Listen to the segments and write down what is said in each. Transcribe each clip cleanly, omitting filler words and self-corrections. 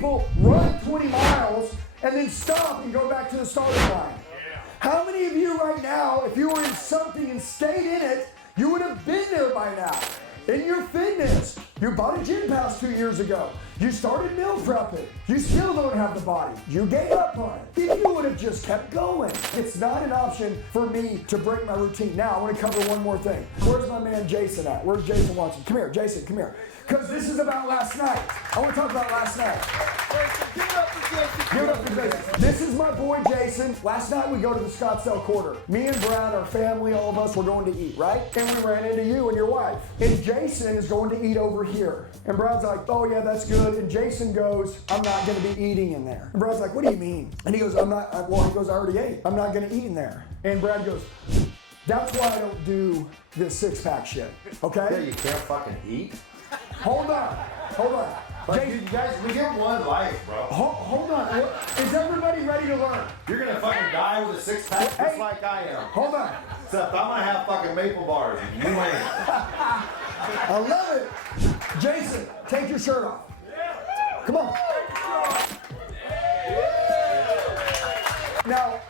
people run 20 miles and then stop and go back to the starting line? How many of you right now, if you were in something and stayed in it, you would have been there by now? In your fitness, you bought a gym pass 2 years ago. You started meal prepping. You still don't have the body. You gave up on it. If you would have just kept going. It's not an option for me to break my routine. Now, I want to cover one more thing. Where's my man Jason at? Where's Jason watching? Come here, Jason, come here. Because this is about last night. I want to talk about last night. Give it up for Jason. Give it up for Jason. This is my boy Jason. Last night we go to the Scottsdale Quarter. Me and Brad, our family, all of us were going to eat, right? And we ran into you and your wife. And Jason is going to eat over here. And Brad's like, oh yeah, that's good. And Jason goes, I'm not going to be eating in there. And Brad's like, what do you mean? And he goes, I already ate. I'm not going to eat in there. And Brad goes, that's why I don't do this six-pack shit, okay? Yeah, you can't fucking eat? Hold on. Like, you guys, we get one life, bro. Hold on. Is everybody ready to learn? You're gonna fucking die with a six-pack just like I am. Hold on. Except I'm gonna have fucking maple bars and you ain't. I love it. Jason, take your shirt off. Come on. Now,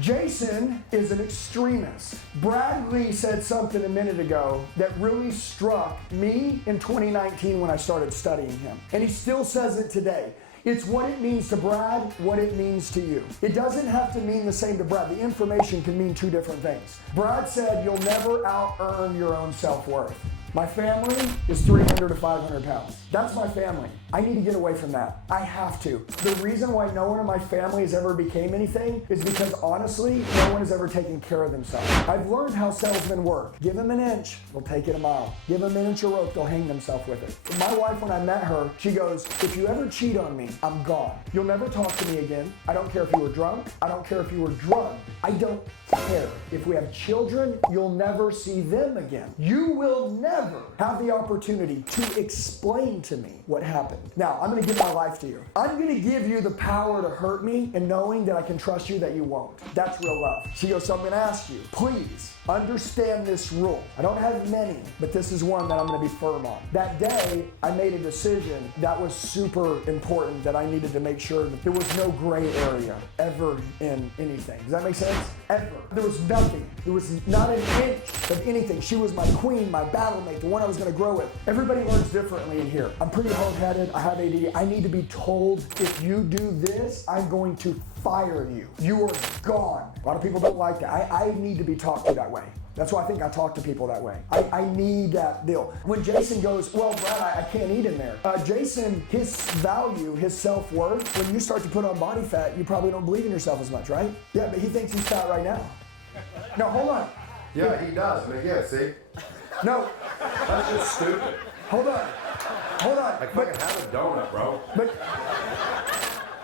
Jason is an extremist. Bradley said something a minute ago that really struck me in 2019 when I started studying him. And he still says it today. It's what it means to Brad, what it means to you. It doesn't have to mean the same to Brad. The information can mean two different things. Brad said you'll never out-earn your own self-worth. My family is 300 to 500 pounds. That's my family. I need to get away from that. I have to. The reason why no one in my family has ever became anything is because honestly, no one has ever taken care of themselves. I've learned how salesmen work. Give them an inch, they'll take it a mile. Give them an inch of rope, they'll hang themselves with it. My wife, when I met her, she goes, if you ever cheat on me, I'm gone. You'll never talk to me again. I don't care if you were drunk. I don't care if you were drugged. I don't care. If we have children, you'll never see them again. You will never have the opportunity to explain to me what happened. Now, I'm gonna give my life to you. I'm gonna give you the power to hurt me and knowing that I can trust you that you won't. That's real love. She goes, so I'm gonna ask you, please understand this rule. I don't have many, but this is one that I'm gonna be firm on. That day, I made a decision that was super important that I needed to make sure that there was no gray area ever in anything. Does that make sense? Ever. There was nothing. There was not an inch of anything. She was my queen, my battle mate, the one I was gonna grow with. Everybody learns differently in here. I'm pretty hard-headed, I have ADD. I need to be told, if you do this, I'm going to fire you. You are gone. A lot of people don't like that. I need to be talked to that way. That's why I think I talk to people that way. I need that deal. When Jason goes, well, Brad, I can't eat in there. Jason, his value, his self-worth, when you start to put on body fat, you probably don't believe in yourself as much, right? Yeah, but he thinks he's fat right now. No, hold on. Yeah, he does, but yeah, see? No. That's just stupid. Hold on. I fucking have a donut, bro.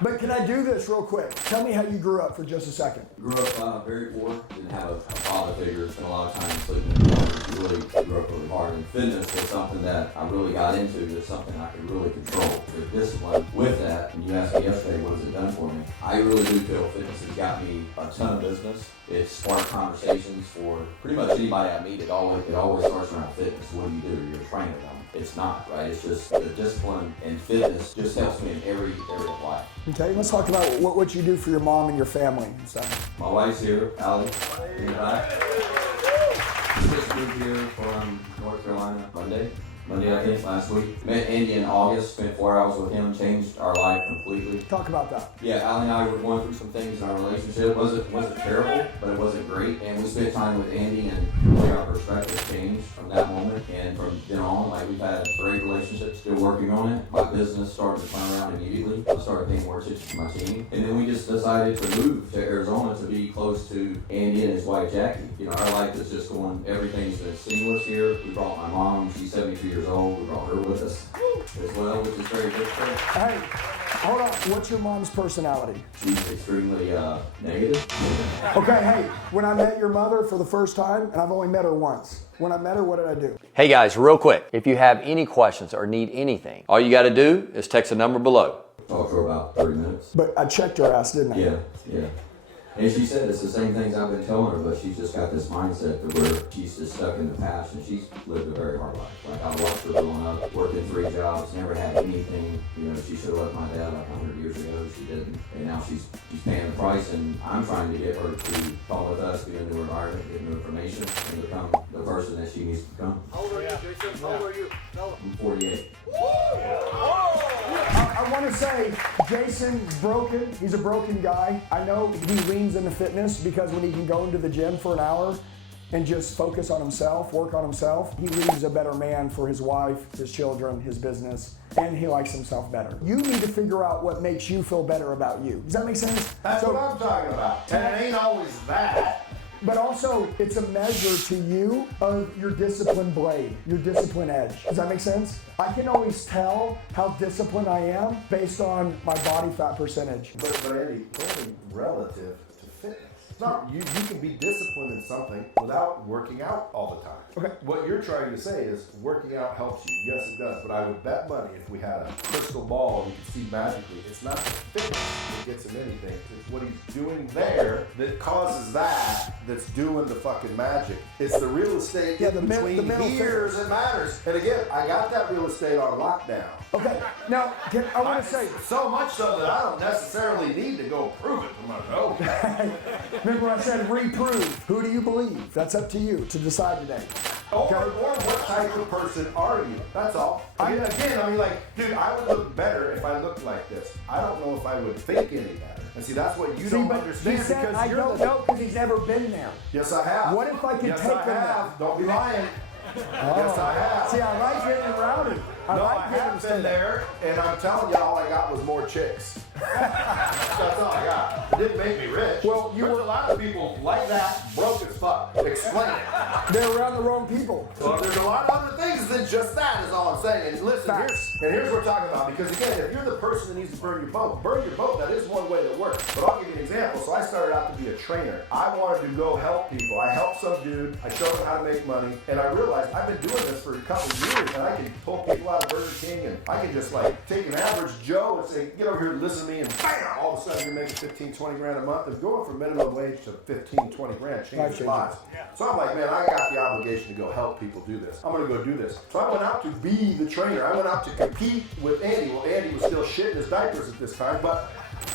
But can I do this real quick? Tell me how you grew up for just a second. Grew up very poor, didn't have a father figure, spent a lot of time sleeping in the house. Really grew up really hard. And fitness was something that I really got into, was something I could really control. The discipline with that, and you asked me yesterday, what has it done for me? I really do feel fitness has got me a ton of business. It's sparked conversations for pretty much anybody I meet. It always starts around fitness. What do? You're a trainer. It's not, right? It's just the discipline and fitness just helps me in every area of life. Okay, let's talk about what you do for your mom and your family and stuff. My wife's here, Allie, in the back. We just moved here from North Carolina Monday, I think, last week. Met Andy in August, spent 4 hours with him, changed our life completely. Talk about that. Yeah, Allie and I were going through some things in our relationship. It wasn't terrible, but it wasn't great. And we spent time with Andy, and really our perspective changed from that moment. And from then on, like, we've had a great relationship, still working on it. My business started to turn around immediately. I started paying more attention to my team. And then we just decided to move to Arizona to be close to Andy and his wife, Jackie. You know, our life is just going, everything's been seamless here. We brought my mom, she's 73 years old. We brought her with us as well, which is very good for us. Hey, hold on. What's your mom's personality? She's extremely negative. Okay, hey, when I met your mother for the first time, and I've only met her once, when I met her, what did I do? Hey guys, real quick, if you have any questions or need anything, all you got to do is text the number below. Talked for about 30 minutes. But I checked her ass, didn't I? Yeah. And she said it's the same things I've been telling her, but she's just got this mindset to where she's just stuck in the past, and she's lived a very hard life. Like, I watched her growing up, working 3 jobs, never had anything. You know, she should have left my dad like 100 years ago. She didn't. And now she's paying the price, and I'm trying to get her to talk with us, get a new environment, get new information, and become the person that she needs to become. How old are you, Jason? How old are you? Tell him. I'm 48. I want to say Jason's broken. He's a broken guy. I know he leans into fitness because when he can go into the gym for an hour and just focus on himself, work on himself, he leaves a better man for his wife, his children, his business, and he likes himself better. You need to figure out what makes you feel better about you. Does that make sense? That's what I'm talking about. And it ain't always that. But also, it's a measure to you of your discipline blade, your discipline edge. Does that make sense? I can always tell how disciplined I am based on my body fat percentage. But Andy, it's only relative to fitness. It's not, you can be disciplined in something without working out all the time. Okay. What you're trying to say is working out helps you. Yes, it does. But I would bet money if we had a crystal ball we could see magically, it's not the fitness that gets him anything. It's what he's doing there that causes that's doing the fucking magic. It's the real estate in between years that matters. And again, I got that real estate on lockdown. Okay, now, I want to say, So much so that I don't necessarily need to go prove it to myself. remember I said reprove. Who do you believe? That's up to you to decide today. Or what type of person are you? That's all. I mean, dude, I would look better if I looked like this. I don't know if I would think any better. And see, that's what you don't understand. He said, because I don't know because he's never been there. Yes, I have. What if I could yes, take I him have. there? Don't be lying. Yes, I have. See, I like getting rowdy. I like getting have been there, and I'm telling you, all I got was more chicks. That's all I got. It didn't make me rich. Well, There's a lot of people like that, broke as fuck. Explain it. They're around the wrong people. Well, there's a lot of other things than just that is all I'm saying. And listen, here's what we're talking about. Because again, if you're the person that needs to burn your boat, that is one way that works. But I'll give you an example. So I started out to be a trainer. I wanted to go help people. I helped some dude. I showed him how to make money. And I realized I've been doing this for a couple of years, and I can pull people out of Burger King, and I can just like take an average Joe and say, get over here and listen to me, and bam, all of a sudden you're making 15, 20 grand a month. And going from minimum wage to 15, 20 grand changes lives. So I'm like, man, I got the obligation to go help people do this. I'm gonna go do this. So I went out to be the trainer. I went out to compete with Andy. Well, Andy was still shitting his diapers at this time, but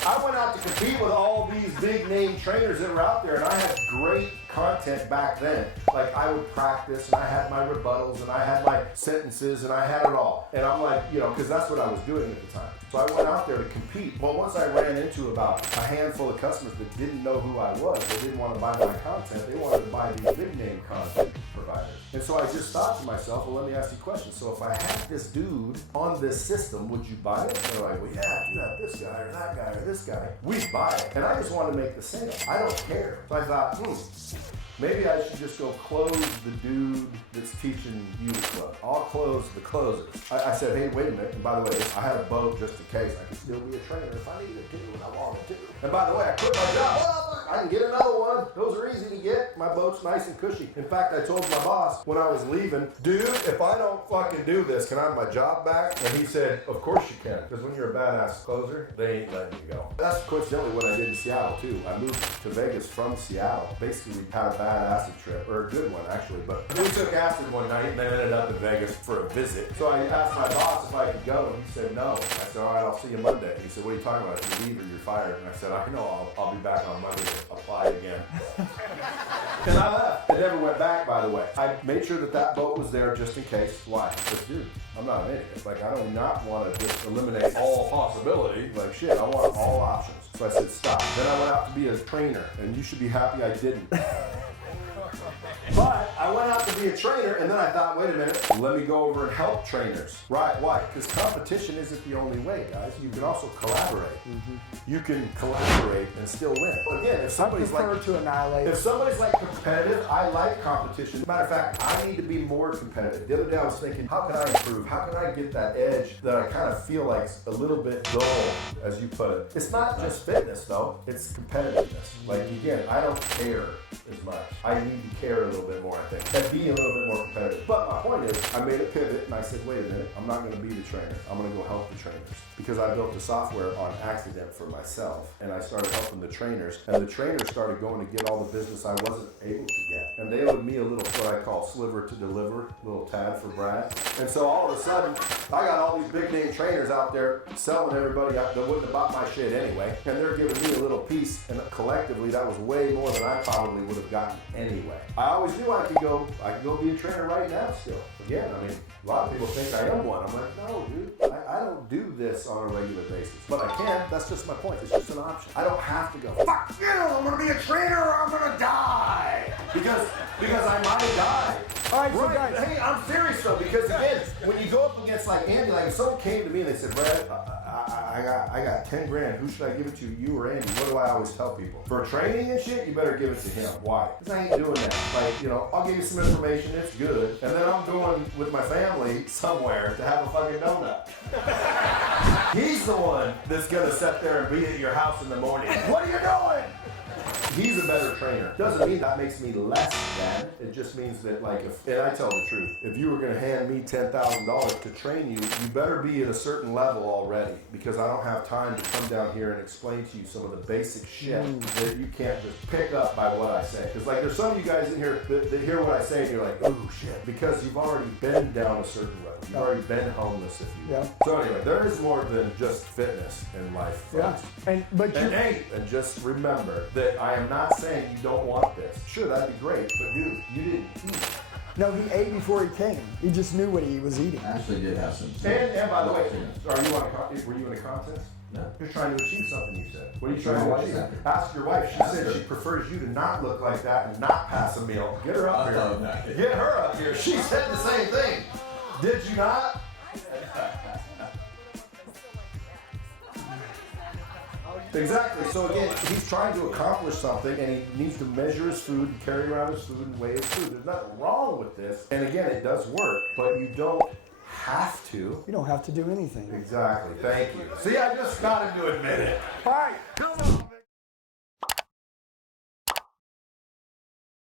I went out to compete with all these big name trainers that were out there, and I had great content back then. Like, I would practice, and I had my rebuttals, and I had my sentences, and I had it all. And I'm like, because that's what I was doing at the time. So I went out there to compete. Well, once I ran into about a handful of customers that didn't know who I was, they didn't want to buy my content, they wanted to buy these big name content providers. And so I just thought to myself, well, let me ask you a question. So if I had this dude on this system, would you buy it? And they're like, well, yeah, if you have this guy or that guy or this guy, we'd buy it. And I just wanted to make the sale. I don't care. So I thought, maybe I should just go close the dude that's teaching you to close. I'll close the closers. I said, hey, wait a minute. And by the way, I had a boat just in case. I could still be a trainer if I needed to and I wanted to. And by the way, I quit my job. Well, I can get another one. Those are easy to get. My boat's nice and cushy. In fact, I told my boss when I was leaving, dude, if I don't fucking do this, can I have my job back? And he said, of course you can. Because when you're a badass closer, they ain't letting you go. That's coincidentally what I did in Seattle too. I moved to Vegas from Seattle. Basically, we had a bad acid trip, or a good one actually, but we took acid one night and then ended up in Vegas for a visit. So I asked my boss if I could go, and he said no. I said, all right, I'll see you Monday. He said, what are you talking about? If you leave or you're fired. And I said, I know, I'll be back on Monday to apply again. And I left. It never went back, by the way. I made sure that boat was there just in case. Why? Because, dude, I'm not an idiot. It's like, I do not want to just eliminate all possibility. Like, shit, I want all options. So I said, stop. Then I went out to be a trainer, and you should be happy I didn't. But I went out to be a trainer, and then I thought, wait a minute, let me go over and help trainers. Right, why? Because competition isn't the only way, guys. You can also collaborate. You can collaborate and still win. Again, if somebody's to annihilate. If somebody's like competitive, I like competition. Matter of fact, I need to be more competitive. The other day I was thinking, how can I improve? How can I get that edge that I kind of feel like a little bit dull, as you put it? It's not just fitness though, it's competitiveness. Like again, I don't care as much. I need to care a little bit more, I think. and be a little bit more competitive. But my point is, I made a pivot and I said, wait a minute, I'm not going to be the trainer. I'm going to go help the trainers. Because I built the software on accident for myself, and I started helping the trainers, and the trainers started going to get all the business I wasn't able to get. And they owed me a little, what I call sliver to deliver, little tad for Brad. And so all of a sudden, I got all these big name trainers out there selling everybody out that wouldn't have bought my shit anyway, and they're giving me a little piece, and collectively that was way more than I probably would have gotten anyway. I always knew I could go be a trainer right now still. Again, I mean, a lot of people think I am one. I'm like, no, dude, I don't do this on a regular basis. But I can, that's just my point. It's just an option. I don't have to go, fuck you, I'm gonna be a trainer or I'm gonna die. Because I might die. All right, so guys. Hey, I'm serious though, because again, when you go up against like Andy, like if someone came to me and they said, Brad, I got 10 grand. Who should I give it to, you or Andy? What do I always tell people? For training and shit, you better give it to him. Why? Because I ain't doing that. Like, you know, I'll give you some information, it's good. And then I'm going with my family somewhere to have a fucking donut. He's the one that's gonna sit there and be at your house in the morning. What are you doing? He's a better trainer. Doesn't mean that makes me less than. It just means that, like, and I tell the truth, if you were going to hand me $10,000 to train you, you better be at a certain level already, because I don't have time to come down here and explain to you some of the basic shit that you can't just pick up by what I say. Because, like, there's some of you guys in here that hear what I say and you're like, oh shit, because you've already been down a certain road. You've already been homeless, if you will. So anyway, there is more than just fitness in life, folks. And just remember that I am not saying you don't want this. Sure, that'd be great, but dude, you didn't eat. No, he ate before he came. He just knew what he was eating. I actually did have some. And by the way, were you in a contest? No. You're trying to achieve something, you said. What are you trying to achieve? Ask your wife. She said she prefers you to not look like that and not pass a meal. Get her up here. Get her up here. She said the same thing. Did you not? Exactly. So again, he's trying to accomplish something, and he needs to measure his food and carry around his food and weigh his food. There's nothing wrong with this. And again, it does work, but you don't have to. You don't have to do anything. Exactly. Thank you. See, I just got him to admit it. All right. Come on.